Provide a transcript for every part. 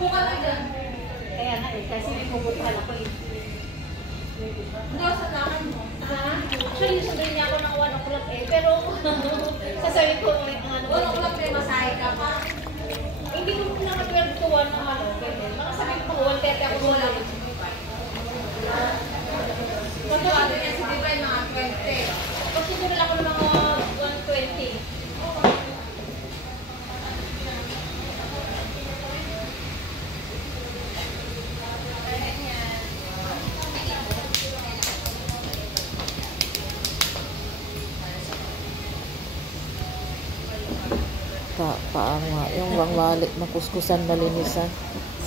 Upo ka na dyan. Kaya nga eh, kasi may pupuntahan ako eh. Hindi ako sanakan mo. Actually, sunduin niya ako ng 1 o'clock eh. Pero, sasabihin ko ano. 1 o'clock may masahe ka pa. Hindi ko naman 12 to 1 ng ano. Mga sabihin ko, 1:30 ako Wala sunod. ko si Divine. Pagkakado niya si Divine mga 20. Kasi sunod ako ng mga 1:20. Paano nga, yung wallet na kuskusan na linisan.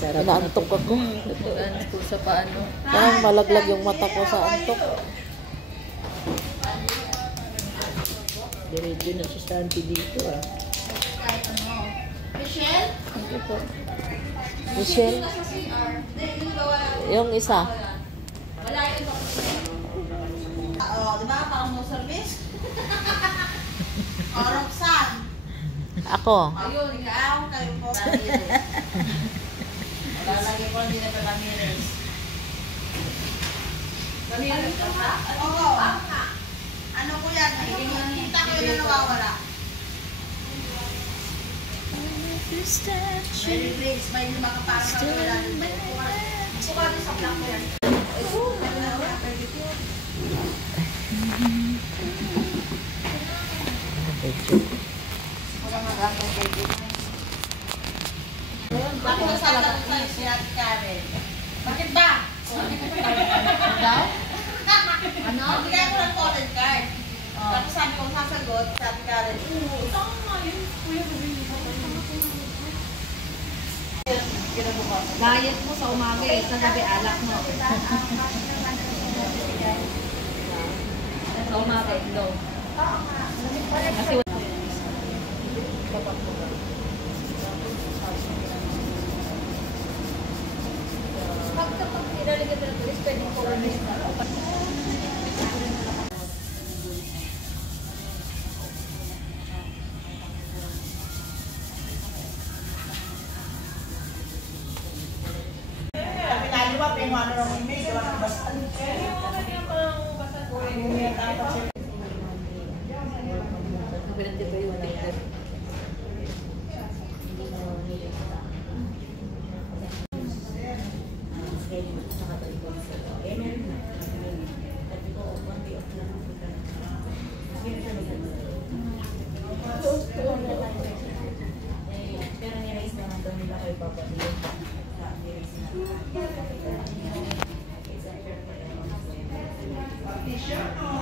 Inaantok ako. Lutuan ko sa paano. Parang malaglag yung mata ko sa antok. Diretso na si Santi dito ah. Kahit ano. Michelle? Ito po. Michelle, Nasa CR. Yung gawa. yung isa. Wala yun ako. Oo, di ba? Parang no service. O, Roxanne. Ako. Ayun, ikaw, kayo po. Lalagay ko din na Ramirez. Ramirez ka ba? Oo. Ano ko yan? Kita ko yun na nawawala. May lyrics, may lima ka parang kawala. Buka din sa black ko yan. Wala magandang kay Gina. Bakit na sa labas si Ate Karen? Bakit ba? Daw? Ano? Bigay ko ng calling card. Tapos sabi ko sasagot si Ate Karen. Saan nga yun? Kuya, Diet mo sa umaga eh, sa gabi alak mo. Sa umaga, ito. Kasi kapag nilalagyan mo ng tulis, pwede ko umis na. T-shirt o